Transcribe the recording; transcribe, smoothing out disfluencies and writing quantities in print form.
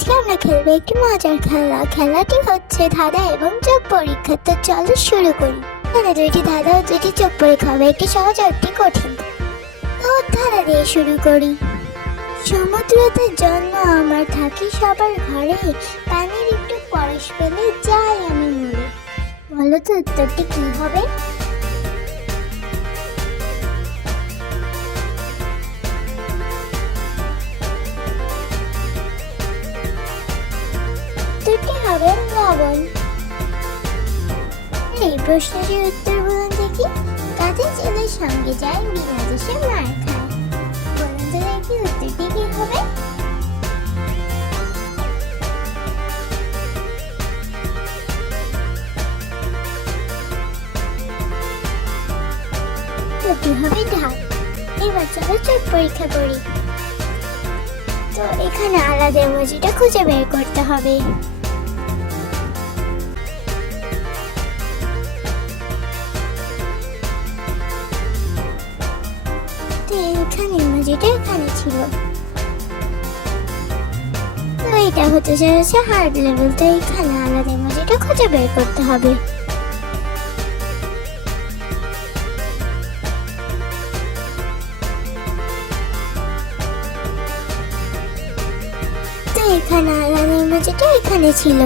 আজকে আমরা খেলবো একটি মজার খেলা। খেলাটি হচ্ছে ধাঁধা এবং চোখ পরীক্ষা। তো চলো শুরু করি। এখানে দুইটি ধাঁধা ও দুইটি চোখ পরীক্ষা হবে, একটি সহজ আর একটি কঠিন। তো ধাঁধা দিয়ে শুরু করি। সমুদ্রতে জন্ম আমার, থাকি সবার ঘরে, পানির একটু পরশ পেলে যাই আমি মরে। বলো তো উত্তরটি কি হবে? উত্তরটি হবে লবণ। এই প্রশ্নটির উত্তর বলুন দেখি। কাজে ছেলের সঙ্গে যায়, বিনা দেশে মার খায়। বলুন তো দেখি উত্তরটি কি হবে? উত্তরটি হবে ঢাক। এবার চলো চোখ পরীক্ষা করি। তো এখানে আলাদা ইমোজিটা খুঁজে বের করতে হবে। তো এখানে ইমোজিটা এখানে ছিল। তো এটা হতে চলেছে হার্ড লেভেল। তো এখানে আলাদা ইমোজিটা খুঁজে বের করতে হবে। তো এখানে আলাদা ইমোজিটা এখানে ছিল।